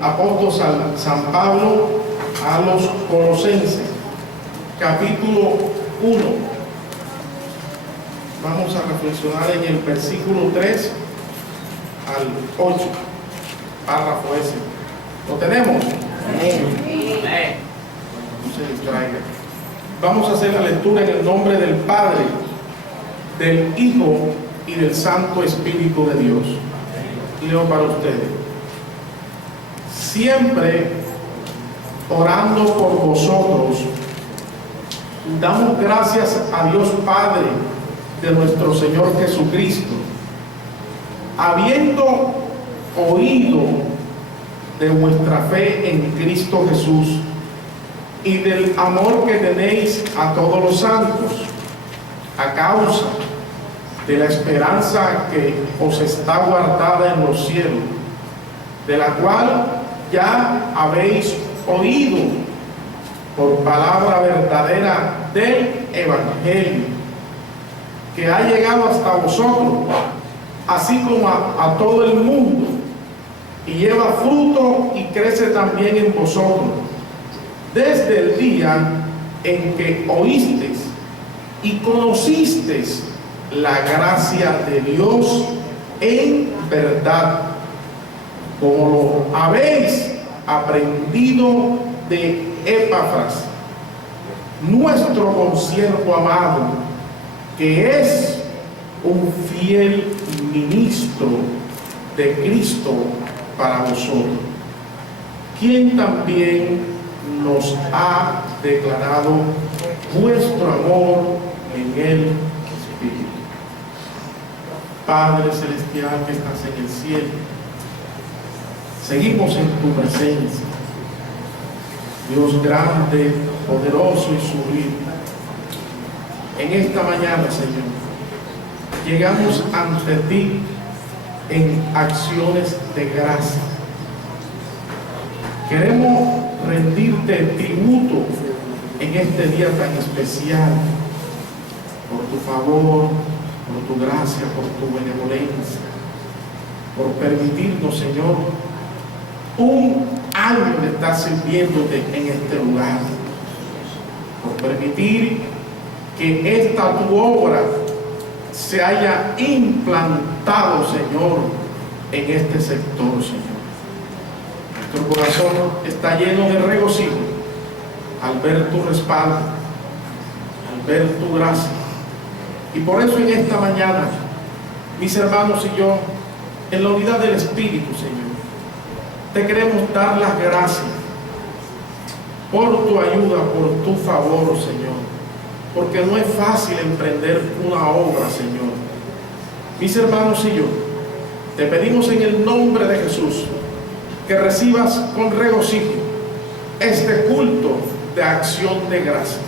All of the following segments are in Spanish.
Apóstol San Pablo a los Colosenses, capítulo 1. Vamos a reflexionar en el versículo 3 al 8, párrafo ese. ¿Lo tenemos? Amén. No se distraiga. Vamos a hacer la lectura en el nombre del Padre, del Hijo y del Santo Espíritu de Dios. Leo para ustedes. Siempre orando por vosotros, damos gracias a Dios Padre de nuestro Señor Jesucristo, habiendo oído de vuestra fe en Cristo Jesús y del amor que tenéis a todos los santos, a causa de la esperanza que os está guardada en los cielos, de la cual ya habéis oído por palabra verdadera del Evangelio, que ha llegado hasta vosotros, así como a todo el mundo, y lleva fruto y crece también en vosotros, desde el día en que oísteis y conocisteis la gracia de Dios en verdad, como lo habéis aprendido de Epafras, nuestro consiervo amado, que es un fiel ministro de Cristo para vosotros, quien también nos ha declarado vuestro amor en el Espíritu. Padre celestial que estás en el cielo, seguimos en tu presencia, Dios grande, poderoso y sublime. En esta mañana, Señor, llegamos ante ti en acciones de gracia. Queremos rendirte tributo en este día tan especial por tu favor, por tu gracia, por tu benevolencia, por permitirnos, Señor, un año de estar sirviéndote en este lugar, por permitir que esta tu obra se haya implantado, Señor, en este sector, Señor. Nuestro corazón está lleno de regocijo al ver tu respaldo, al ver tu gracia. Y por eso en esta mañana, mis hermanos y yo, en la unidad del Espíritu, Señor, te queremos dar las gracias por tu ayuda, por tu favor, Señor, porque no es fácil emprender una obra, Señor. Mis hermanos y yo, te pedimos en el nombre de Jesús que recibas con regocijo este culto de acción de gracias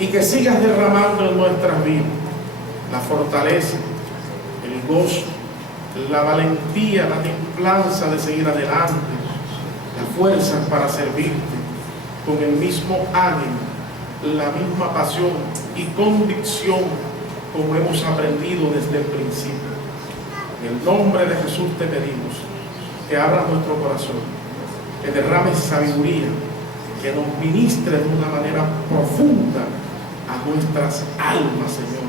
y que sigas derramando en nuestras vidas la fortaleza, el gozo, la valentía, la templanza de seguir adelante, la fuerza para servirte con el mismo ánimo, la misma pasión y convicción como hemos aprendido desde el principio. En el nombre de Jesús te pedimos que abras nuestro corazón, que derrames sabiduría, que nos ministre de una manera profunda a nuestras almas, Señor.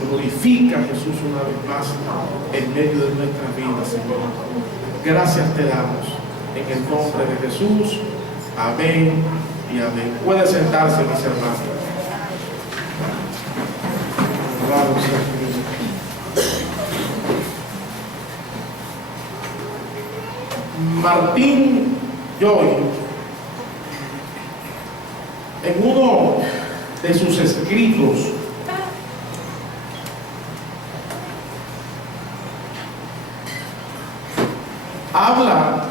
Glorifica a Jesús una vez más en medio de nuestras vidas, Señor. Gracias te damos en el nombre de Jesús. Amén y amén. Puede sentarse, mis hermanos. Vamos a Martín Joy, en uno de sus escritos, habla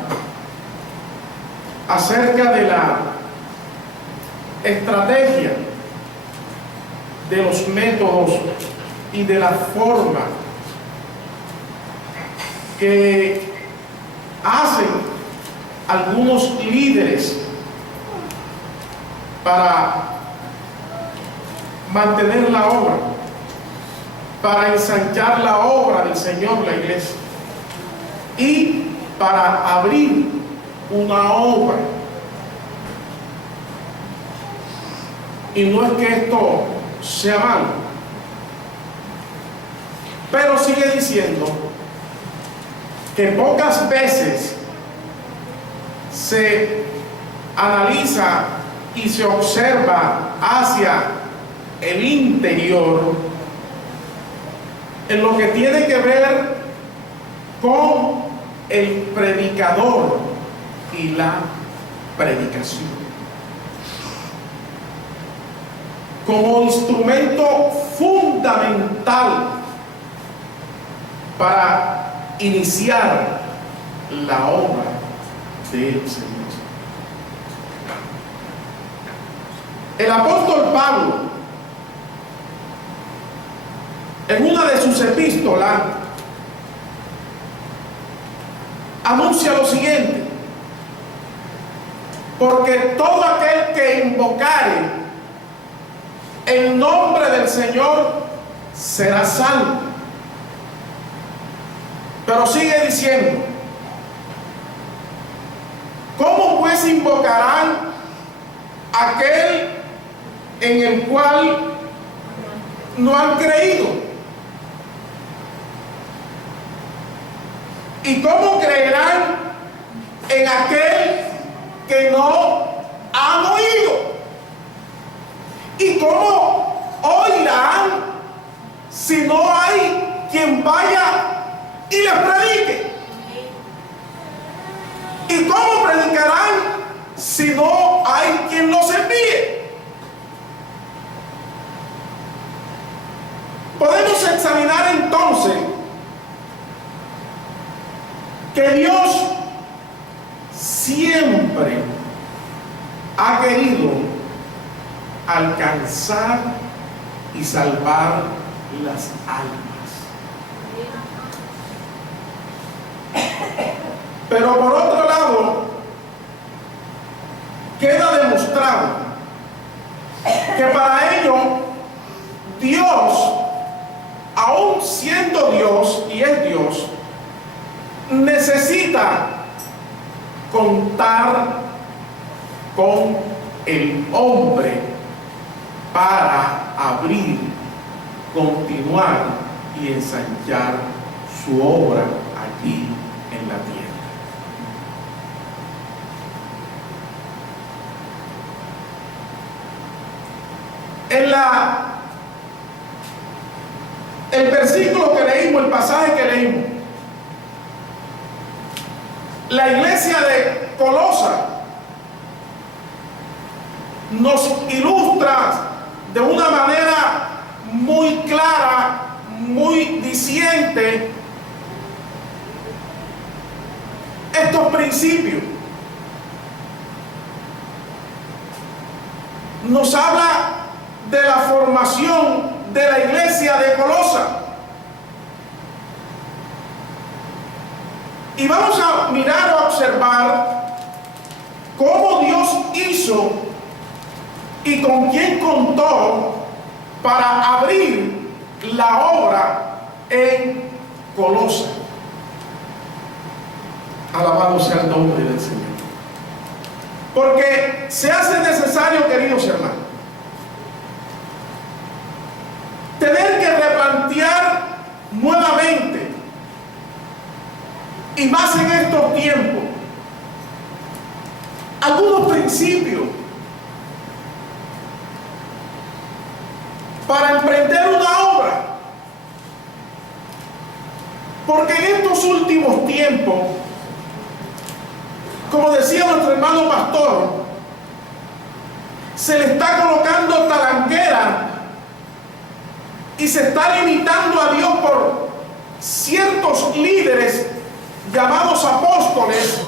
acerca de la estrategia, de los métodos y de la forma que hacen algunos líderes para mantener la obra, para ensanchar la obra del Señor, la iglesia. Y para abrir una obra. Y no es que esto sea malo, pero sigue diciendo que pocas veces se analiza y se observa hacia el interior en lo que tiene que ver con el predicador y la predicación como instrumento fundamental para iniciar la obra del Señor. El apóstol Pablo, en una de sus epístolas, anuncia lo siguiente: porque todo aquel que invocare el nombre del Señor será salvo. Pero sigue diciendo: ¿cómo pues invocarán aquel en el cual no han creído? ¿Y cómo creerán en aquel que no han oído? ¿Y cómo oirán si no hay quien vaya y les predique? ¿Y cómo predicarán si no hay quien los envíe? Podemos examinar entonces que Dios siempre ha querido alcanzar y salvar las almas. Pero por otro lado, queda demostrado que para ello Dios, aun siendo Dios y es Dios, necesita contar con el hombre para abrir, continuar y ensanchar su obra aquí en la tierra. El versículo que leímos, el pasaje que leímos, la iglesia de Colosa nos ilustra de una manera muy clara, muy diciente, estos principios. Nos habla de la formación de la iglesia de Colosa. Y vamos a mirar o observar cómo Dios hizo y con quién contó para abrir la obra en Colosa. Alabado sea el nombre del Señor. Porque se hace necesario, queridos hermanos, tener que replantear nuevamente, y más en estos tiempos, algunos principios para emprender una obra. Porque en estos últimos tiempos, como decía nuestro hermano pastor, se le está colocando talanquera y se está limitando a Dios por ciertos líderes llamados apóstoles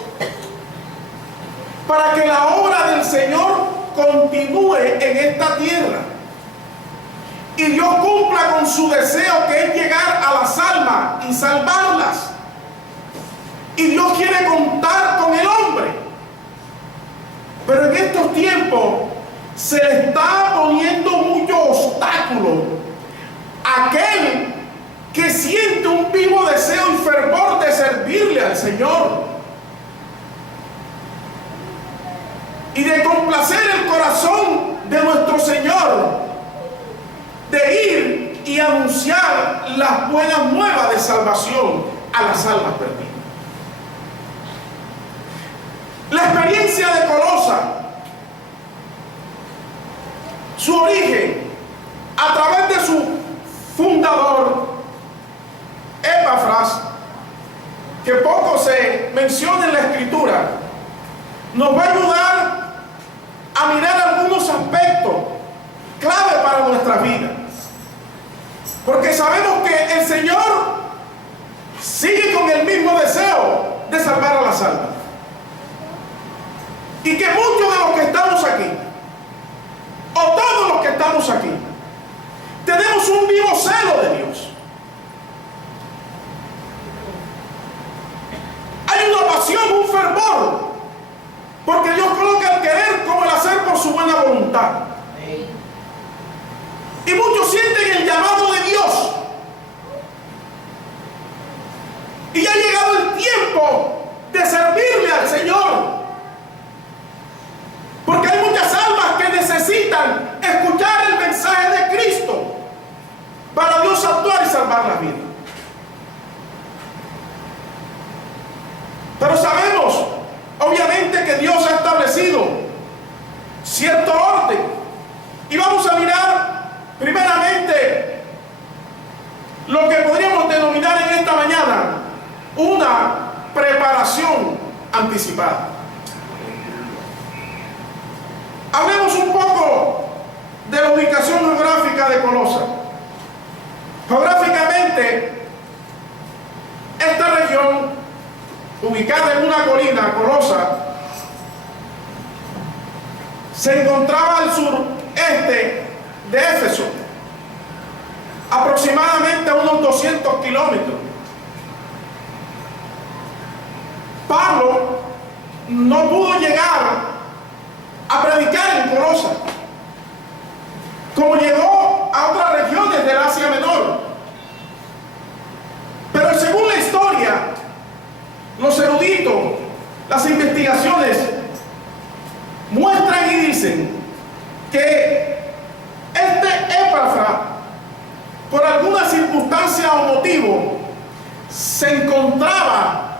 para que la obra del Señor continúe en esta tierra y Dios cumpla con su deseo, que es llegar a las almas y salvarlas. Y Dios quiere contar con el hombre, pero en estos tiempos se le está poniendo mucho obstáculo a aquel que siente un vivo deseo y fervor de servirle al Señor, y de complacer el corazón de nuestro Señor, de ir y anunciar las buenas nuevas de salvación a las almas perdidas. La experiencia de Colosa, su origen, a través de su fundador, Epafras, que poco se menciona en la Escritura, nos va a ayudar a mirar algunos aspectos clave para nuestra vida. Porque sabemos que el Señor sigue con el mismo deseo de salvar a las almas. Y que muchos de los que estamos aquí, o todos los que estamos aquí, tenemos un vivo celo de Dios. Hay una pasión, un fervor, porque Dios coloca el querer como el hacer por su buena voluntad. Y muchos sienten el llamado de Dios. Y ha llegado el tiempo de servirle al Señor. Porque hay muchas almas que necesitan escuchar el mensaje de Cristo para Dios actuar y salvar la vida. Pero sabemos, obviamente, que Dios ha establecido cierto orden. Y vamos a mirar primeramente lo que podríamos denominar en esta mañana una preparación anticipada. Hablemos un poco de la ubicación geográfica de Colosa. Geográficamente, esta región, ubicada en una colina, Colosa, se encontraba al sureste de Éfeso, aproximadamente a unos 200 kilómetros. Pablo no pudo llegar a predicar en Colosa, como llegó a otras regiones del Asia Menor. Pero según la historia, los eruditos, las investigaciones muestran y dicen que este Epafras, por alguna circunstancia o motivo, se encontraba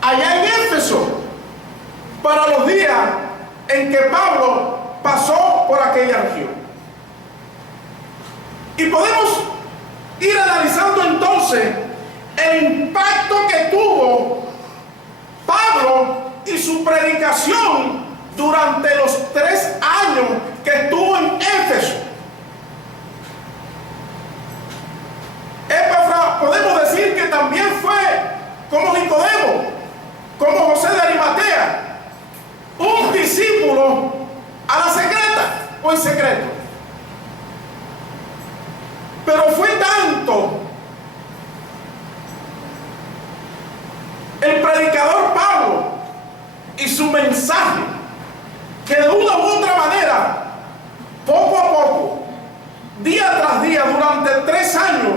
allá en Éfeso para los días en que Pablo pasó por aquella región. Y podemos ir analizando entonces el impacto que tuvo Pablo y su predicación durante los 3 años que estuvo en Éfeso. Epafras, podemos decir que también fue como Nicodemo, como José de Arimatea, un discípulo a la secreta o en secreto. Pero fue tanto el predicador Pablo y su mensaje que de una u otra manera, poco a poco, día tras día, durante 3 años,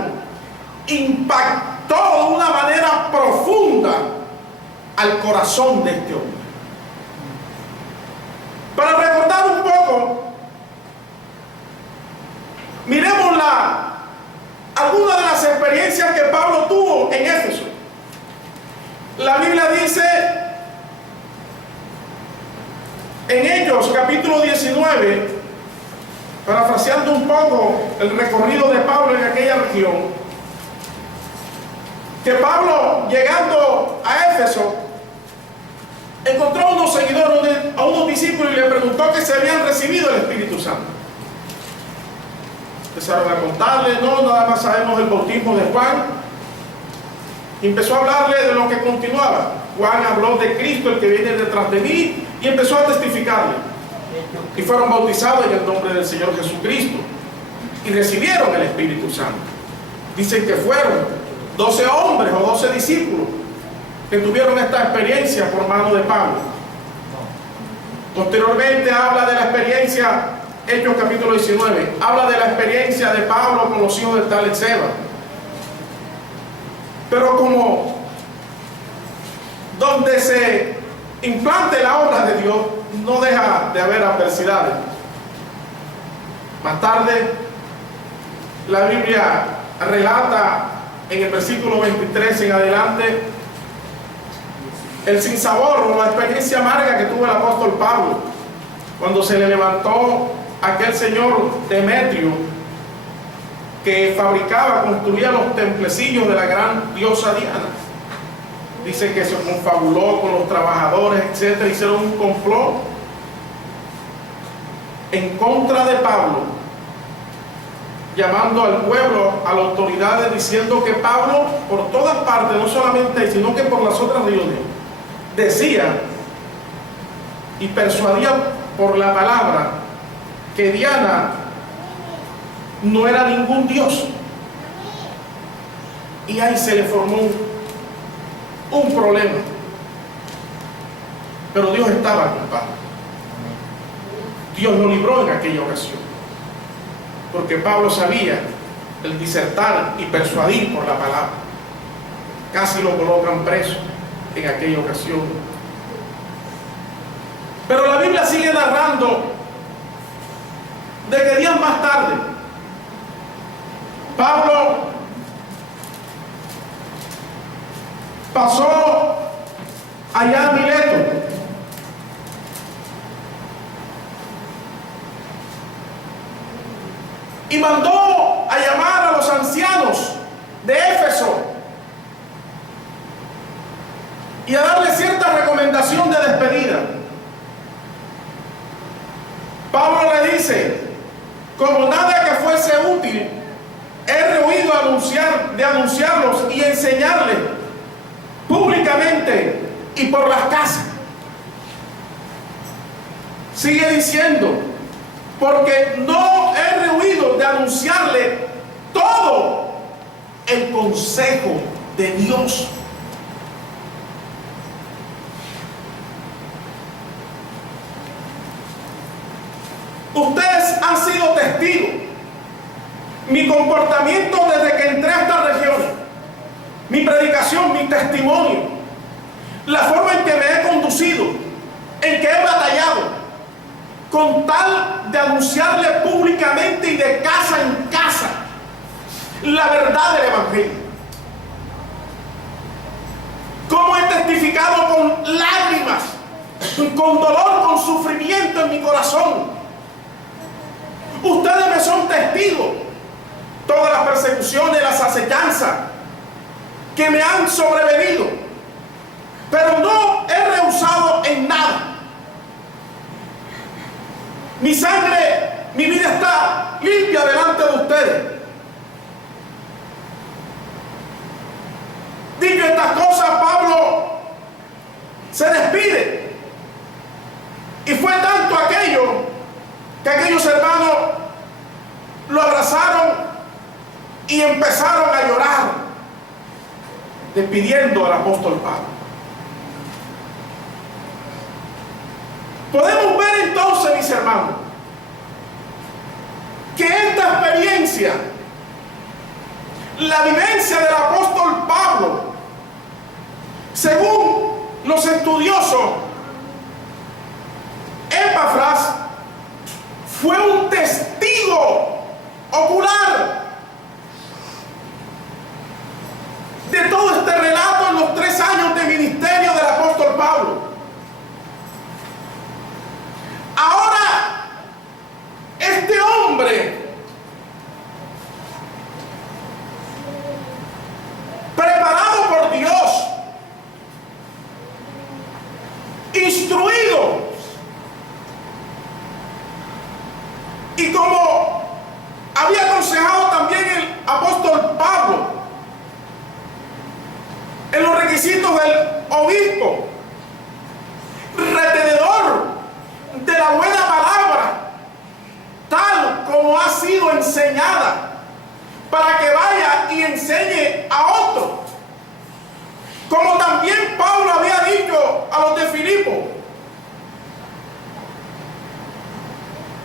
impactó de una manera profunda al corazón de este hombre. Para recordar un poco, miremos algunas de las experiencias que Pablo tuvo en Éfeso. La Biblia dice en Hechos capítulo 19, parafraseando un poco el recorrido de Pablo en aquella región, que Pablo, llegando a Éfeso, encontró a unos seguidores, a unos discípulos, y le preguntó que se habían recibido el Espíritu Santo. Empezaron a contarle, no, nada más sabemos del bautismo de Juan. Y empezó a hablarle de lo que continuaba. Juan habló de Cristo, el que viene detrás de mí, y empezó a testificarle. Y fueron bautizados en el nombre del Señor Jesucristo. Y recibieron el Espíritu Santo. Dicen que fueron 12 hombres o 12 discípulos que tuvieron esta experiencia por mano de Pablo. Posteriormente habla de la experiencia, Hechos capítulo 19, habla de la experiencia de Pablo con los hijos del tal Seba. Pero como donde se implante la obra de Dios, no deja de haber adversidades. Más tarde, la Biblia relata en el versículo 23 en adelante el sinsabor o la experiencia amarga que tuvo el apóstol Pablo cuando se le levantó aquel señor Demetrio que fabricaba, construía los templecillos de la gran diosa Diana. Dice que se confabuló con los trabajadores, etcétera, hicieron un complot en contra de Pablo, llamando al pueblo, a las autoridades, diciendo que Pablo, por todas partes, no solamente, sino que por las otras regiones, decía y persuadía por la palabra que Diana no era ningún dios. Y ahí se le formó un problema. Pero Dios estaba con Pablo. Dios lo libró en aquella ocasión, porque Pablo sabía el disertar y persuadir por la palabra. Casi lo colocan preso en aquella ocasión. Pero la Biblia sigue narrando de que días más tarde Pablo pasó allá a Mileto y mandó a llamar a los ancianos de Éfeso y a darle cierta recomendación de despedida. Pablo le dice: como nada que fuese útil he rehuido de anunciarlos y enseñarles públicamente y por las casas. Sigue diciendo: porque no he rehuido de anunciarle todo el consejo de Dios. Ustedes han sido testigos. Mi comportamiento desde que entré a esta región, mi predicación, mi testimonio, la forma en que me he conducido, en que he batallado, con tal de anunciarle públicamente y de casa en casa la verdad del Evangelio. Cómo he testificado con lágrimas, con dolor, con sufrimiento en mi corazón. Ustedes me son testigos. Todas las persecuciones, las acechanzas que me han sobrevenido, pero no he rehusado en nada. Mi sangre, mi vida está limpia delante de ustedes. Dicho estas cosas, Pablo se despide. Y fue tanto aquello que aquellos hermanos lo abrazaron y empezaron a llorar, despidiendo al apóstol Pablo. Podemos ver entonces, mis hermanos, que esta experiencia, la vivencia del apóstol Pablo, según los estudiosos, Epafras fue un testigo ocular de todo este relato en los 3 años de ministerio del apóstol Pablo. Ahora, este hombre, preparado por Dios, instruido, y como había aconsejado también el apóstol Pablo en los requisitos del obispo, retenedor de la buena palabra, tal como ha sido enseñada, para que vaya y enseñe a otros. Como también Pablo había dicho a los de Filipo: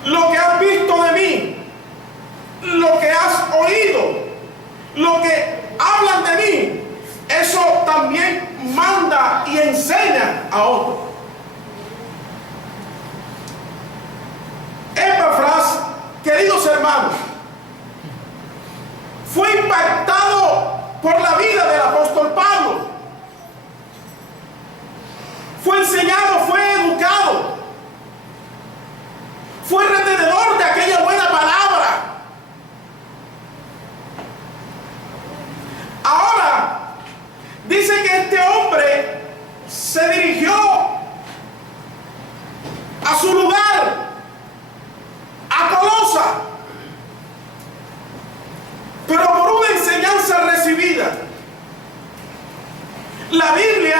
lo que has visto de mí, lo que has oído, lo que hablan de mí, eso también manda y enseña a otros. hermanos, fue impactado por la vida del apóstol Pablo. Fue enseñado, fue educado, fue retenedor de aquella buena palabra. Ahora, dice que este hombre se dirigió a su lugar, a Colosa, pero por una enseñanza recibida. La Biblia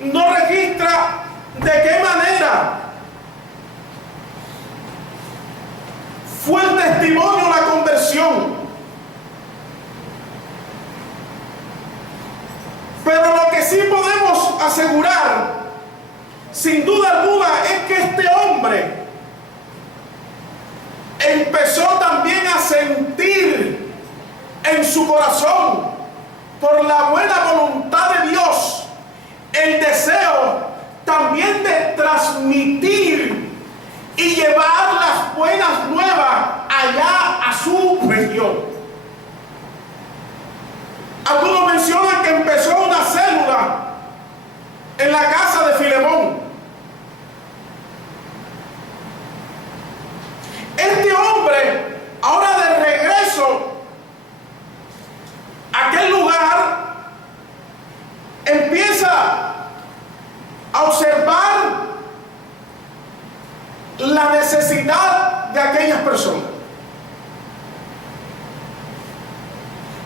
no registra de qué manera fue el testimonio, la conversión. Pero lo que sí podemos asegurar, sin duda alguna, es que este hombre empezó también a sentir en su corazón, por la buena voluntad de Dios, el deseo también de transmitir y llevar las buenas nuevas allá a su región. Algunos mencionan que empezó una célula en la casa de Filemón. Este hombre, ahora de regreso a aquel lugar, empieza a observar la necesidad de aquellas personas.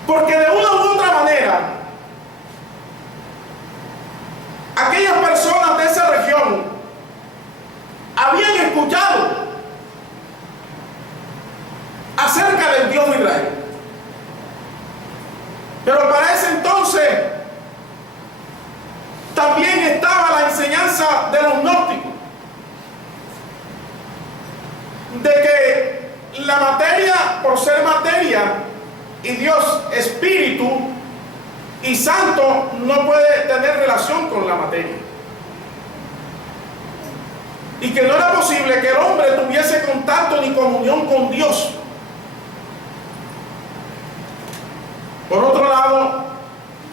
Porque de una u otra manera, aquellas personas de esa región habían escuchado acerca del Dios de Israel. Pero para ese entonces también estaba la enseñanza de los gnósticos, de que la materia, por ser materia, y Dios espíritu y santo, no puede tener relación con la materia. Y que no era posible que el hombre tuviese contacto ni comunión con Dios. Por otro lado,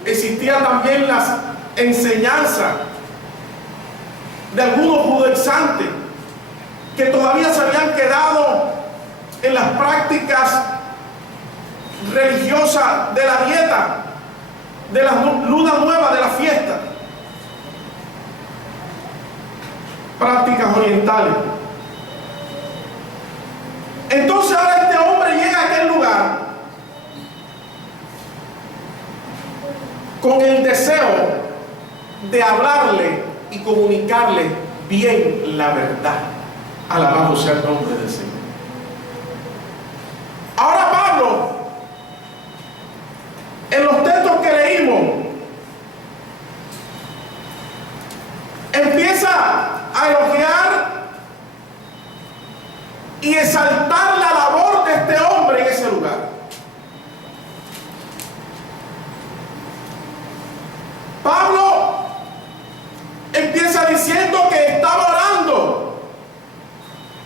existían también las enseñanzas de algunos judaizantes que todavía se habían quedado en las prácticas religiosas de la dieta, de las lunas nuevas, de la fiesta, prácticas orientales. Entonces ahora este hombre llega a aquel lugar con el deseo de hablarle y comunicarle bien la verdad. Alabado sea el nombre del Señor. Ahora Pablo, en los textos que leímos, empieza a elogiar y exaltar la labor de este hombre en ese lugar. Pablo empieza diciendo que estaba orando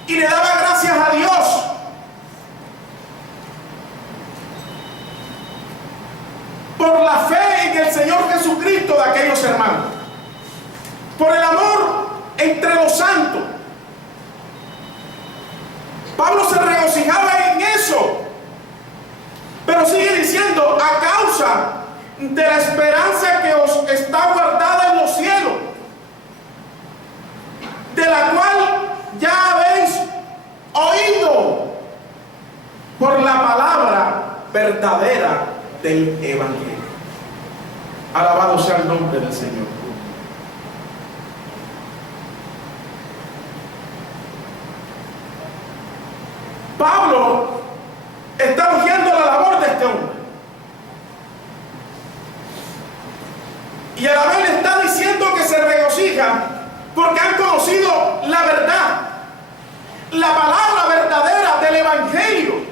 y le daba gracias a Dios por la fe en el Señor Jesucristo de aquellos hermanos, por el amor entre los santos. Pablo se regocijaba en eso, pero sigue diciendo: a causa de la esperanza que os está guardada en los cielos, de la cual ya habéis oído por la palabra verdadera del Evangelio. Alabado sea el nombre del Señor. Pablo está elogiando la labor de este hombre, y a la vez le está diciendo que se regocija porque han conocido la verdad, la palabra verdadera del Evangelio.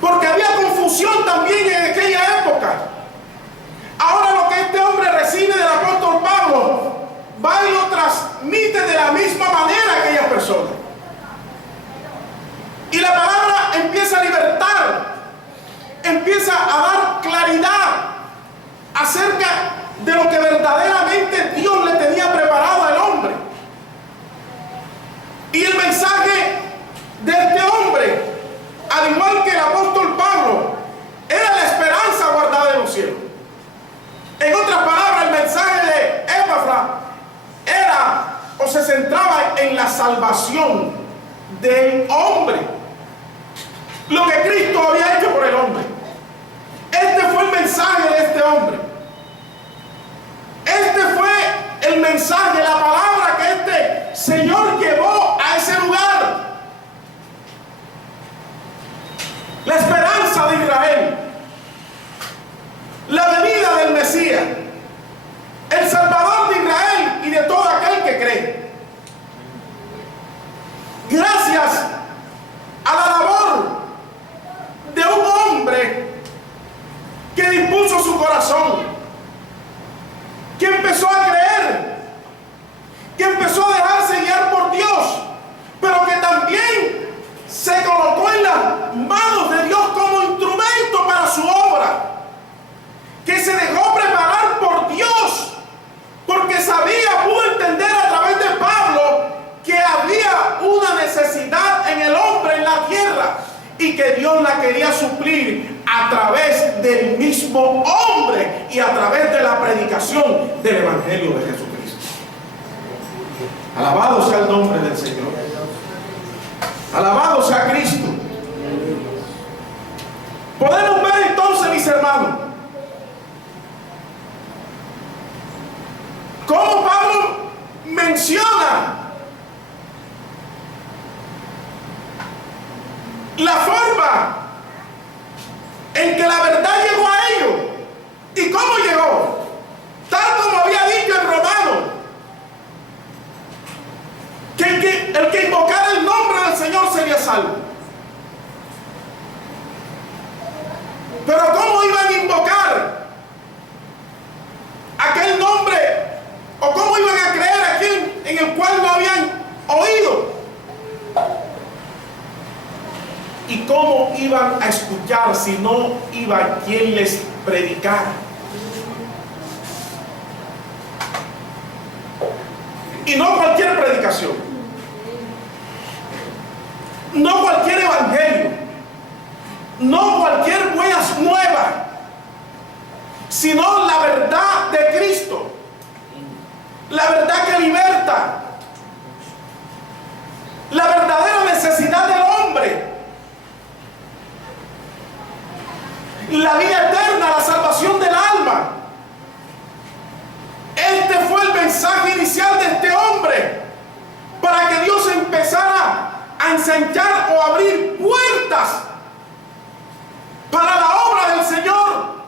Porque había confusión también en aquella época. Ahora lo que este hombre recibe del apóstol Pablo, va y lo transmite de la misma manera a aquellas personas. empieza a libertar, empieza a dar claridad acerca de lo que verdaderamente Dios le tenía preparado al hombre. Y el mensaje de este hombre, al igual que el apóstol Pablo, era la esperanza guardada en los cielos. En otras palabras, el mensaje de Epafras era o se centraba en la salvación del hombre, lo que Cristo había hecho por el hombre. Este fue el mensaje de este hombre. Este fue el mensaje, la palabra que este Señor llevó a ese lugar. La esperanza de Israel, la venida del Mesías, el Salvador de Israel y de todo aquel que cree. Gracias a la labor de un hombre que dispuso su corazón, que empezó a creer, que empezó a dejarse guiar por Dios, pero que también se colocó en las manos de Dios como instrumento para su obra, que se dejó preparar por Dios, porque sabía, pudo entender a través de Pablo que había una necesidad en el hombre, en la tierra, y que Dios la quería suplir a través del mismo hombre y a través de la predicación del Evangelio de Jesucristo. Alabado sea el nombre del Señor. Alabado sea Cristo. Podemos ver entonces, mis hermanos, cómo Pablo menciona la forma en que la verdad llegó a ellos. ¿Y cómo llegó? Tal como había dicho en Romanos, que el que invocara el nombre del Señor sería salvo. Pero ¿cómo iban a invocar aquel nombre? ¿O cómo iban a creer aquel en el cual no habían oído? ¿Y cómo iban a escuchar si no iba quien les predicara? Y no cualquier predicación, no cualquier evangelio, no cualquier buenas nuevas, sino la verdad de Cristo, la verdad que liberta, la verdadera necesidad del hombre, la vida eterna, la salvación del alma. Este fue el mensaje inicial de este hombre, para que Dios empezara a ensanchar o abrir puertas para la obra del Señor.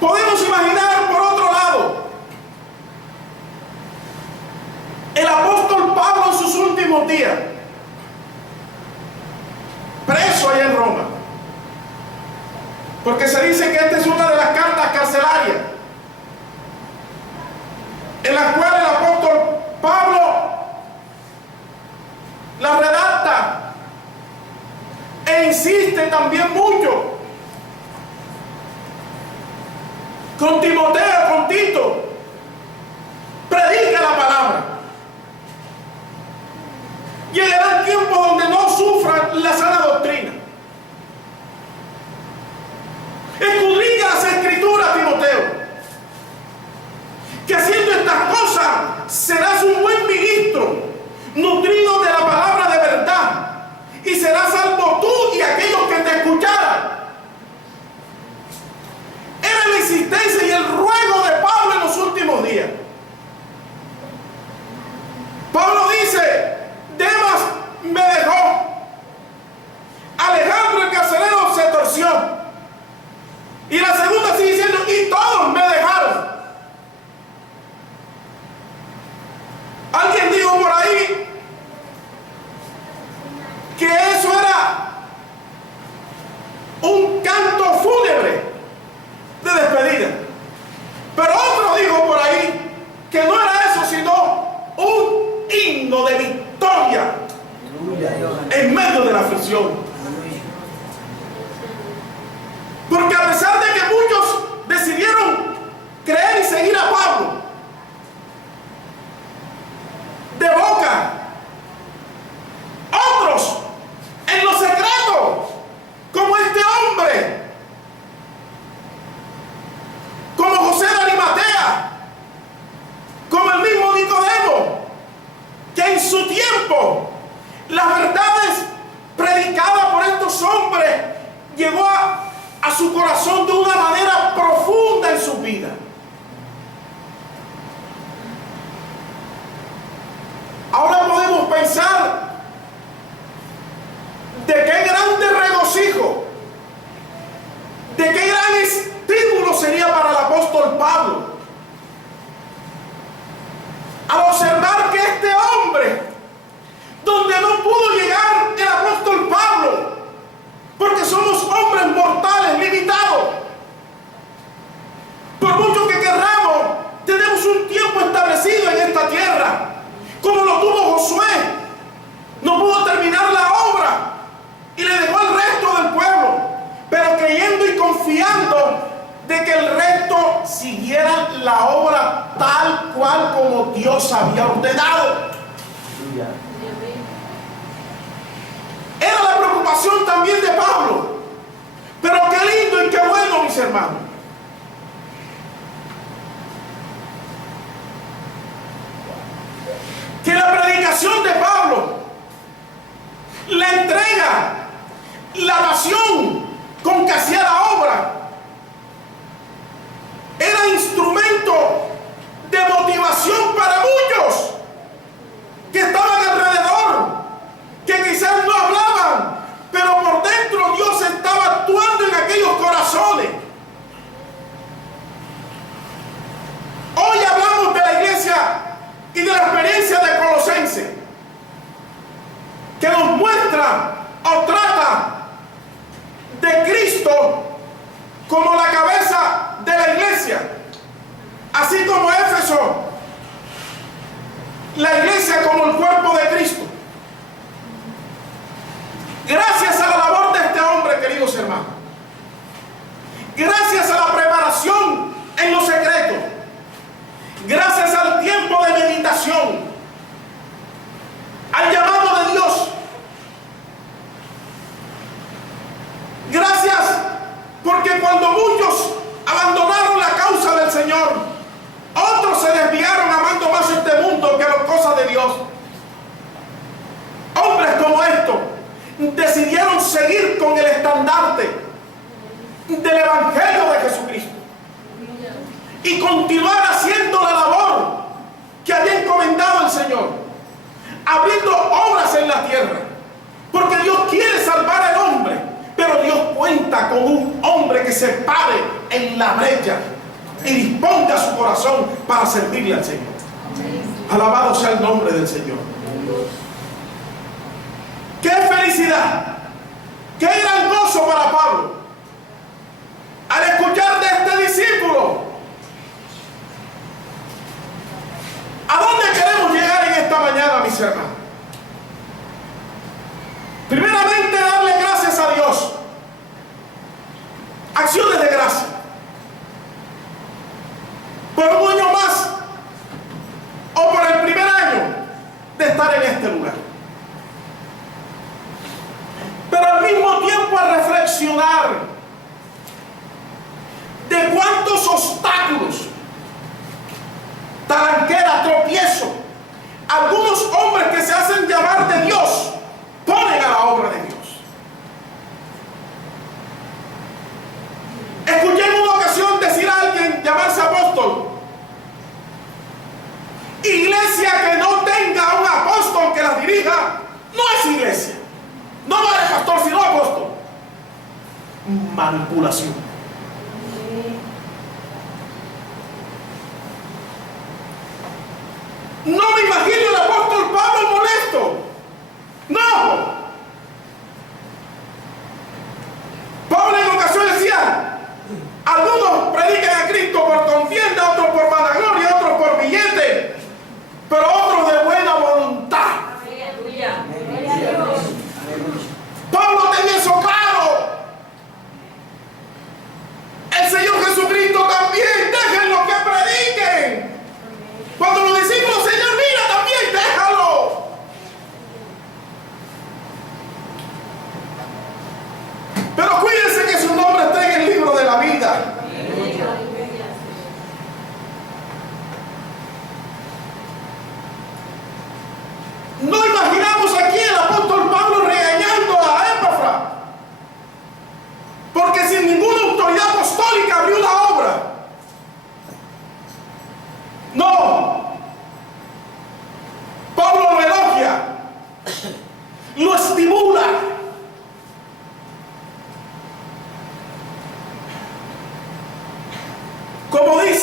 Podemos imaginar, por otro lado, el apóstol Pablo en sus últimos días, preso allá en Roma, porque se dice que esta es una de las cartas carcelarias en la cual el apóstol Pablo la redacta e insiste también mucho con Timoteo, con Tito: predica la palabra. Llegarán tiempos donde no sufran la sana doctrina. Escudriña las Escrituras, Timoteo, que haciendo estas cosas serás un buen ministro, nutrido de la palabra de verdad, y serás salvo tú y aquellos que te escucharan. Era la insistencia y el ruego de Pablo en los últimos días. Pablo dice: Demas me dejó, Alejandro el carcelero se torció. Y la segunda sigue diciendo: y todos me dejaron. Alguien dijo por ahí que eso era un canto fúnebre de despedida. corazón de una manera profunda en su vida. Ahora podemos pensar de qué grande regocijo, de qué gran estímulo sería para el apóstol Pablo al observar que este hombre, donde no pudo llegar el apóstol Pablo, porque somos hombres mortales, limitados, por mucho que querramos, tenemos un tiempo establecido en esta tierra, como lo tuvo Josué. No pudo terminar la obra y le dejó al resto del pueblo, pero creyendo y confiando de que el resto siguiera la obra tal cual como Dios había ordenado. Era la preocupación también de Pablo. Pero qué lindo y qué bueno, mis hermanos, que la predicación de Pablo, la entrega, la pasión con que hacía la obra, era instrumento de motivación para muchos que estaban alrededor, que quizás no hablaban, pero por dentro Dios estaba actuando en aquellos corazones. Hoy hablamos de la iglesia y de la experiencia de Colosenses, que nos muestra o trata de Cristo como la cabeza de la iglesia, así como Éfeso, la iglesia como el cuerpo de Cristo. Gracias a la labor de este hombre, queridos hermanos, gracias a la preparación en los secretos, gracias al tiempo de meditación, al llamado de Dios, gracias porque cuando muchos abandonaron la causa del Señor, otros se desviaron amando más este mundo que las cosas de Dios. Hombres como estos decidieron seguir con el estandarte del Evangelio de Jesucristo y continuar haciendo la labor que había encomendado el Señor, abriendo obras en la tierra, porque Dios quiere salvar al hombre, pero Dios cuenta con un hombre que se pare en la brecha y disponga su corazón para servirle al Señor. Alabado sea el nombre del Señor. ¡Qué felicidad! ¡Qué gran gozo para Pablo al escuchar de este discípulo! ¿A dónde queremos llegar en esta mañana, mis hermanos? Primeramente, darle gracias a Dios. Acciones de gracia por un año más o por el primer año de estar en este lugar. Pero al mismo tiempo a reflexionar de cuántos obstáculos, talanquera, tropiezo, algunos hombres que se hacen llamar de Dios ponen a la obra de Dios. Escuché en una ocasión decir a alguien, llamarse apóstol: iglesia que no tenga un apóstol que la dirija no es iglesia. No vale pastor sino apóstol. Manipulación. No me imagino el apóstol Pablo molesto. No. Pablo en ocasiones decía: algunos predican a Cristo por contienda, otros por vanagloria, otros por billete, pero otros de buena voluntad. Pablo tenía eso claro.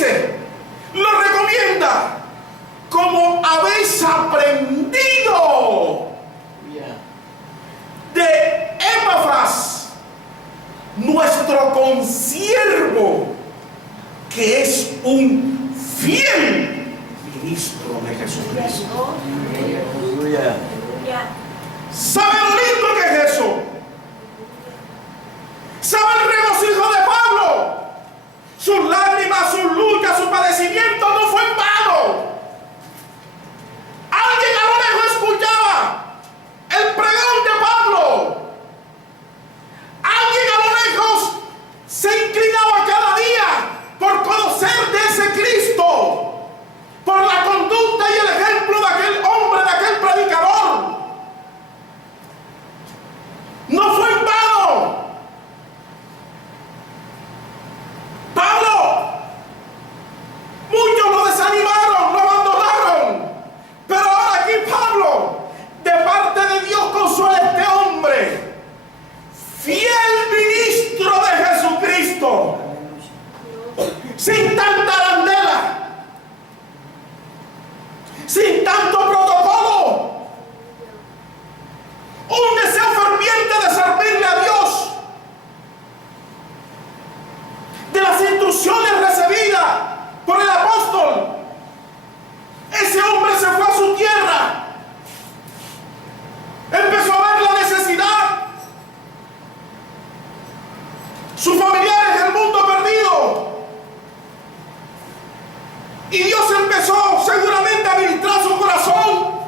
dice, lo recomienda, como habéis aprendido de Epafras, nuestro consiervo, que es un fiel ministro de Jesucristo. ¿Sabe lo lindo que es eso? ¿Sabe el regocijo de Pablo? Sus lágrimas, sus luchas, su padecimiento no fue en vano. Alguien a lo lejos escuchaba el pregón de Pablo. Alguien a lo lejos se inclinaba cada día por conocer de ese Cristo, por la conducta y el ejemplo de aquel hombre, de aquel predicador. No fue en vano. Pablo, muchos lo desanimaron, lo abandonaron, pero ahora aquí Pablo, de parte de Dios, consuela a este hombre, fiel ministro de Jesucristo, sin tanta arandela, sin tanto protocolo, un deseo ferviente de servirle a Dios, de las instrucciones recibidas por el apóstol. Ese hombre se fue a su tierra, empezó a ver la necesidad, sus familiares en el mundo perdido, y Dios empezó seguramente a ministrar su corazón,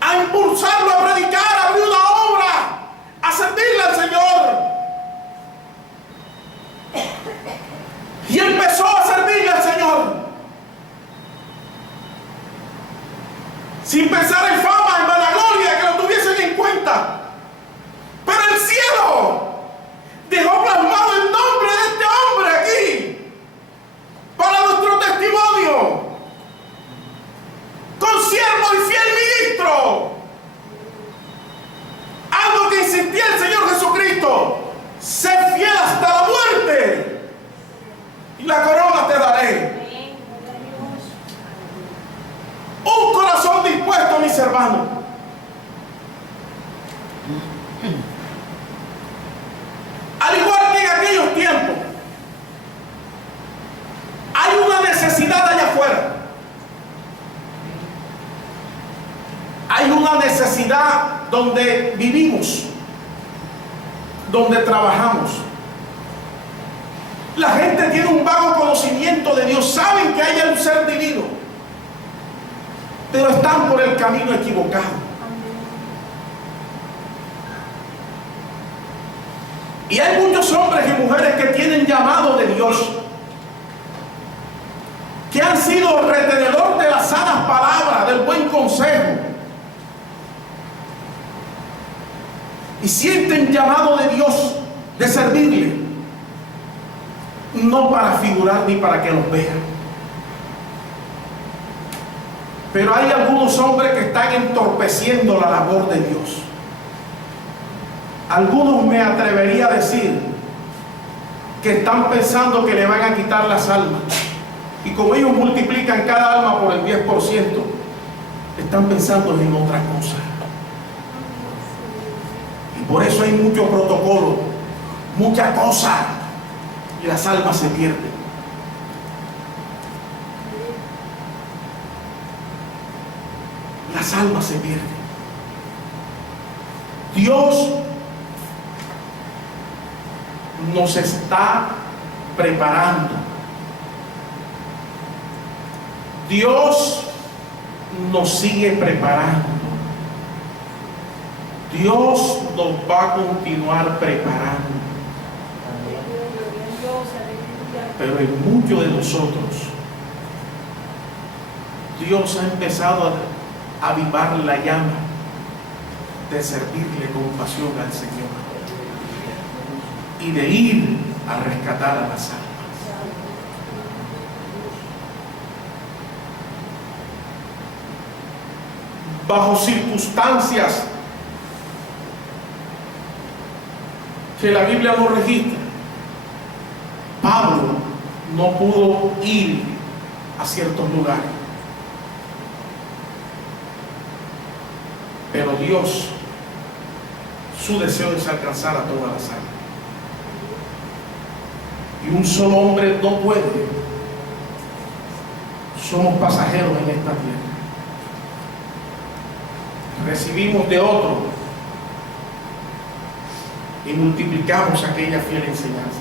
a impulsarlo a predicar, a abrir una obra, a servirle al Señor. Y empezó a servirle al Señor, sin pensar en fama, en vanagloria, que lo tuviesen en cuenta. Pero el cielo dejó plasmado el nombre de este hombre aquí, para nuestro testimonio. Consiervo y fiel ministro. Algo que insistía el Señor Jesucristo: sé fiel hasta la muerte, y la corona te daré. Un corazón dispuesto, mis hermanos. Al igual que en aquellos tiempos, hay una necesidad allá afuera. Hay una necesidad donde vivimos, donde trabajamos. La gente tiene un vago conocimiento de Dios, saben que hay un ser divino, pero están por el camino equivocado. Y hay muchos hombres y mujeres que tienen llamado de Dios, que han sido retenedor de las sanas palabras, del buen consejo, y sienten llamado de Dios de servirle, no para figurar ni para que los vean. Pero hay algunos hombres que están entorpeciendo la labor de Dios. Algunos, me atrevería a decir, que están pensando que le van a quitar las almas, y como ellos multiplican cada alma por el 10%, están pensando en otra cosa. Y por eso hay mucho protocolo, mucha cosa, y las almas se pierden. Las almas se pierden. Dios nos está preparando. Dios nos sigue preparando. Dios nos va a continuar preparando. Pero en muchos de nosotros, Dios ha empezado a avivar la llama de servirle con pasión al Señor y de ir a rescatar a las almas. Bajo circunstancias que la Biblia no registra, Pablo no pudo ir a ciertos lugares. Pero Dios, su deseo es alcanzar a todas las almas. Y un solo hombre no puede. Somos pasajeros en esta tierra. Recibimos de otro y multiplicamos aquella fiel enseñanza.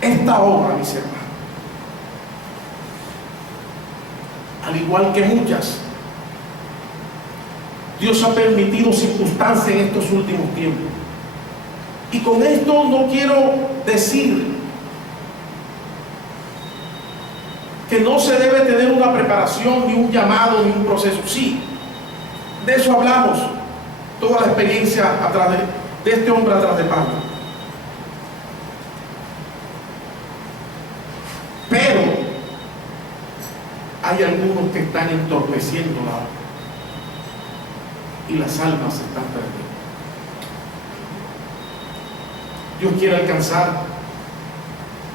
Esta obra, mis hermanos, al igual que muchas, Dios ha permitido circunstancias en estos últimos tiempos. Y con esto no quiero decir que no se debe tener una preparación, ni un llamado, ni un proceso. Sí, de eso hablamos, toda la experiencia atrás de este hombre atrás de Pablo. Pero hay algunos que están entorpeciendo la obra y las almas se están perdiendo. Dios quiere alcanzar,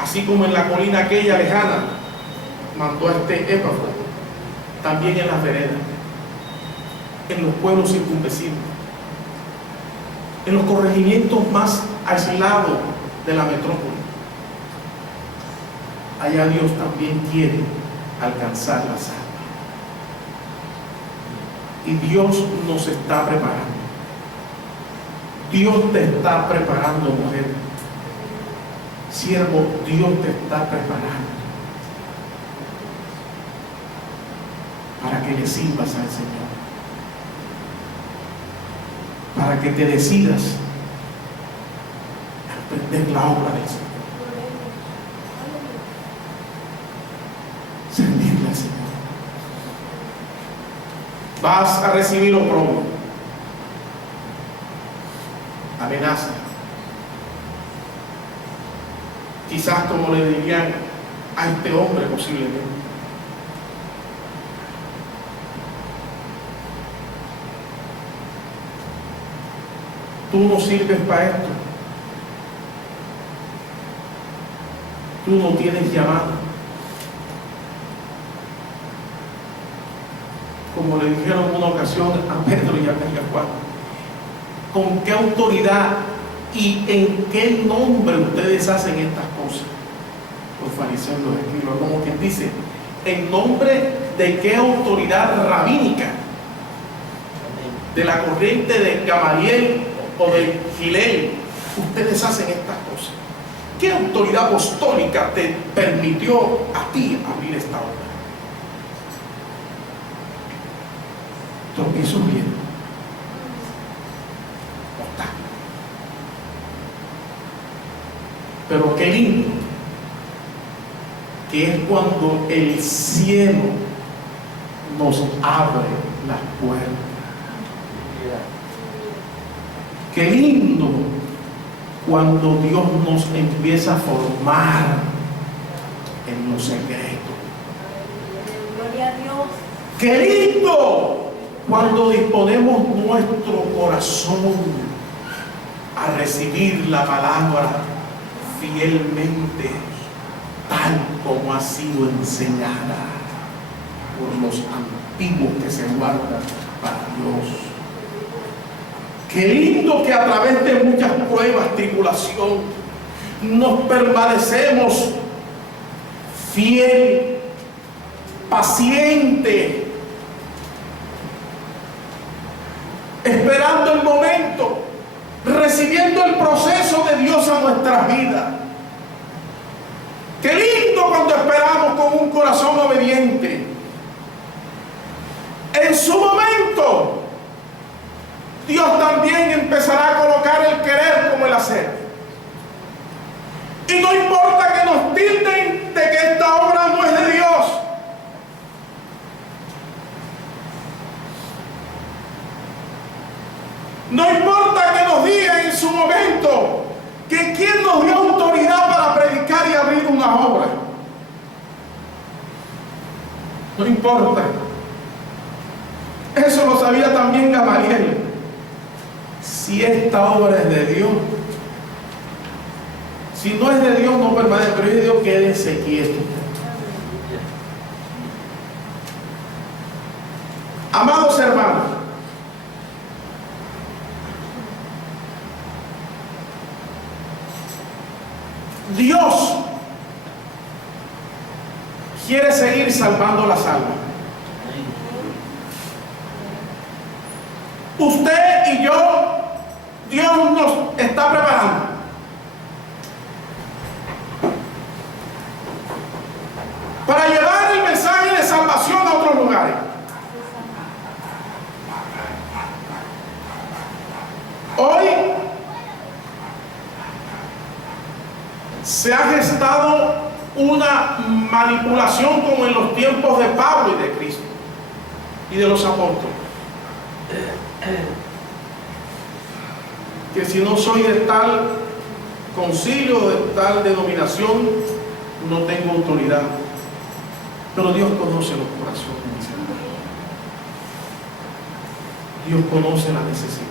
así como en la colina aquella lejana mandó a este Epafras, también en las veredas, en los pueblos circunvecinos, en los corregimientos más aislados de la metrópoli. Allá Dios también quiere alcanzar las almas. Y Dios nos está preparando. Dios te está preparando, mujer. Siervo, Dios te está preparando para que le sirvas al Señor, para que te decidas a emprender la obra del Señor, servirle al Señor. Vas a recibir oprobio, amenaza, quizás como le dirían a este hombre posiblemente. Tú no sirves para esto, tú no tienes llamado. Como le dijeron en una ocasión a Pedro y a Juan, ¿con qué autoridad y en qué nombre ustedes hacen estas cosas? Los fariseos, los escribas, como quien dice, ¿en nombre de qué autoridad rabínica? De la corriente de Gamaliel o de Gilel ustedes hacen estas cosas. ¿Qué autoridad apostólica te permitió a ti abrir esta obra? Tropiezo bien. Pero qué lindo que es cuando el cielo nos abre las puertas. Qué lindo cuando Dios nos empieza a formar en lo secreto. Gloria a Dios. Qué lindo cuando disponemos nuestro corazón a recibir la palabra fielmente, tal como ha sido enseñada por los antiguos que se guardan para Dios. Qué lindo que a través de muchas pruebas, tribulación, nos permanecemos fiel, paciente, esperando el momento, recibiendo el proceso de Dios a nuestras vidas. Qué lindo cuando esperamos con un corazón obediente. En su momento, Dios también empezará a colocar el querer como el hacer. Y no importa que nos tilden de que esta obra no es de Dios. No importa que nos digan en su momento que quién nos dio autoridad para predicar y abrir una obra. No importa. Eso lo sabía también Gamaliel. Si esta obra es de Dios, Si no es de Dios, no permanece, pero es de Dios, quédense quietos. Amados hermanos, Dios quiere seguir salvando las almas. Usted y yo, Dios nos está preparando para llevar el mensaje de salvación a otros lugares. Hoy se ha gestado una manipulación como en los tiempos de Pablo y de Cristo y de los apóstoles, que si no soy de tal concilio, de tal denominación, no tengo autoridad. Pero Dios conoce los corazones. Dios conoce la necesidad.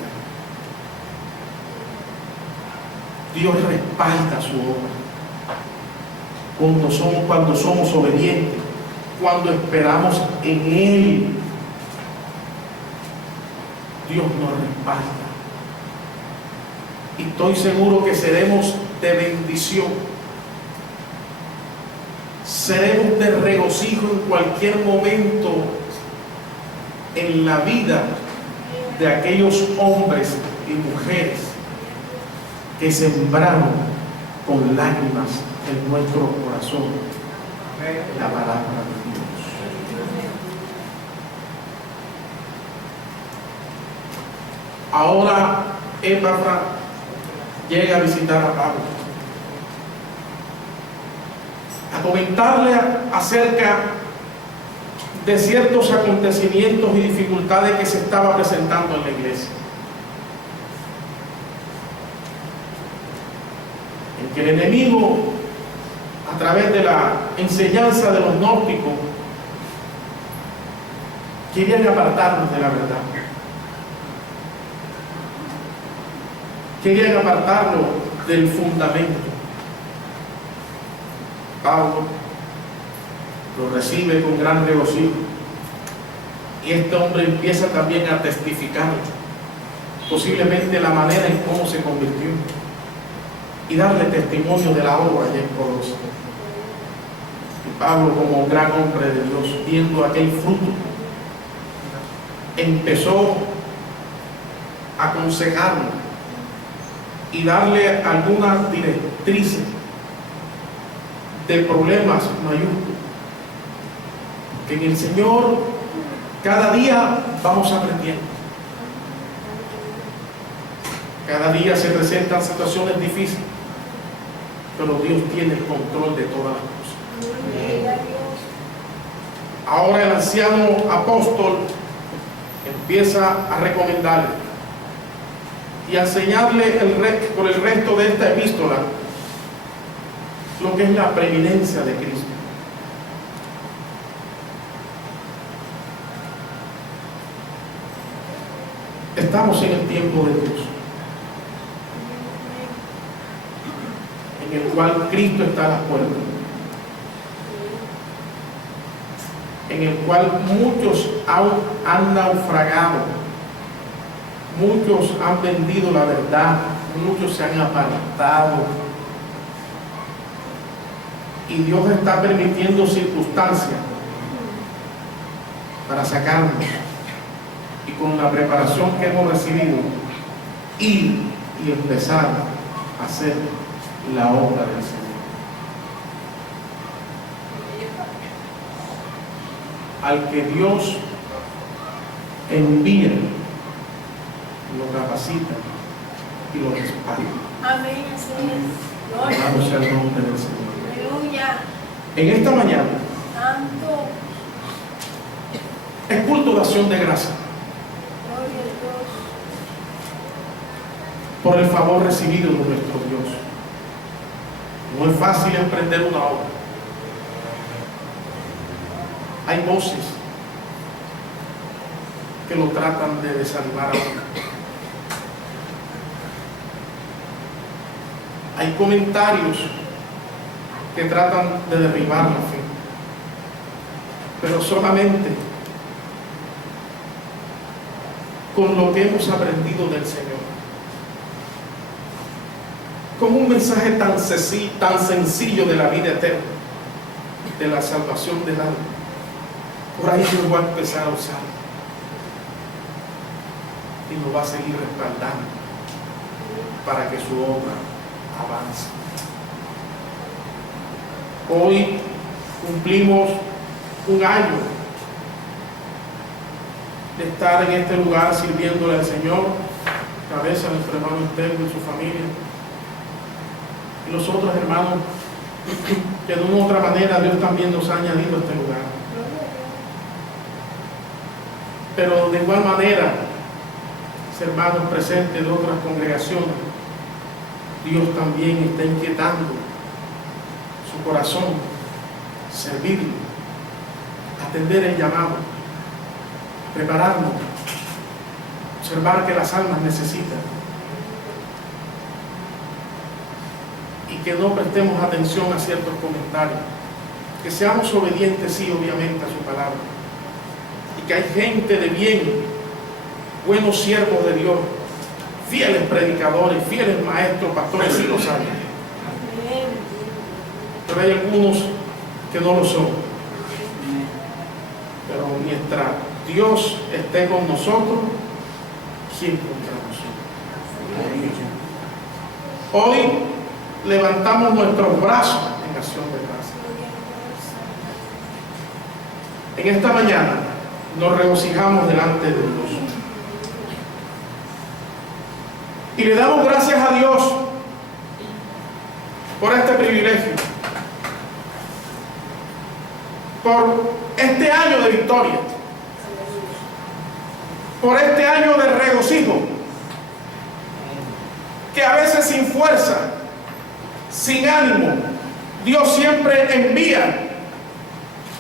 Dios respalda su obra cuando somos obedientes, cuando esperamos en Él. Dios nos respalda. Y estoy seguro que seremos de bendición, seremos de regocijo en cualquier momento en la vida de aquellos hombres y mujeres que sembraron con lágrimas en nuestro corazón la palabra de Dios. Ahora Epafra llega a visitar a Pablo, a comentarle acerca de ciertos acontecimientos y dificultades que se estaba presentando en la iglesia, en que el enemigo, a través de la enseñanza de los gnósticos, querían apartarnos de la verdad, querían apartarnos del fundamento. Pablo lo recibe con gran regocijo y este hombre empieza también a testificar posiblemente la manera en cómo se convirtió y darle testimonio de la obra allá en Colosas. Y Pablo, como gran hombre de Dios, viendo aquel fruto, empezó a aconsejarlo y darle algunas directrices de problemas mayúsculos que en el Señor cada día vamos aprendiendo. Cada día se presentan situaciones difíciles, pero Dios tiene el control de todas las cosas. Ahora el anciano apóstol empieza a recomendarle y a enseñarle por el resto de esta epístola lo que es la preeminencia de Cristo. Estamos en el tiempo de Dios, en el cual Cristo está a las puertas, en el cual muchos han naufragado, muchos han vendido la verdad, muchos se han apartado, y Dios está permitiendo circunstancias para sacarnos, y con la preparación que hemos recibido ir y empezar a hacer la obra del Señor. Al que Dios envía, lo capacita y lo respalda. Amén, Señor. Alabado sea el nombre del Señor. Aleluya. En esta mañana Santo. es culto de acción de gracia Gloria a Dios. por el favor recibido de nuestro Dios. No es fácil emprender una obra. Hay voces que lo tratan de desanimar a uno. Hay comentarios que tratan de derribar la fe, pero solamente con lo que hemos aprendido del Señor, con un mensaje tan sencillo de la vida eterna, de la salvación del alma. Por ahí Dios va a empezar a usar y nos va a seguir respaldando para que su obra avance. Hoy cumplimos un año de estar en este lugar sirviéndole al Señor, cabeza de nuestro hermano Esteban y su familia, y los otros hermanos que de una u otra manera Dios también nos ha añadido a este lugar. Pero de igual manera, hermanos presentes de otras congregaciones, Dios también está inquietando su corazón, servirle, atender el llamado, prepararnos, observar que las almas necesitan y que no prestemos atención a ciertos comentarios, que seamos obedientes, sí, obviamente, a su palabra, y que hay gente de bien, buenos siervos de Dios, fieles predicadores, fieles maestros, pastores, sí los hay. Pero hay algunos que no lo son. Pero mientras Dios esté con nosotros, ¿quién contra nosotros? Hoy levantamos nuestros brazos en acción de gracias. En esta mañana nos regocijamos delante de Dios. Y le damos gracias a Dios por este privilegio, por este año de victoria, por este año de regocijo, que a veces sin fuerza, sin ánimo, Dios siempre envía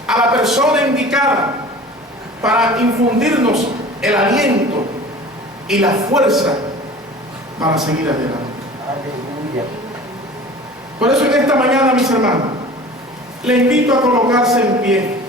a la persona indicada para infundirnos el aliento y la fuerza para seguir adelante. Por eso en esta mañana, mis hermanos, les invito a colocarse en pie.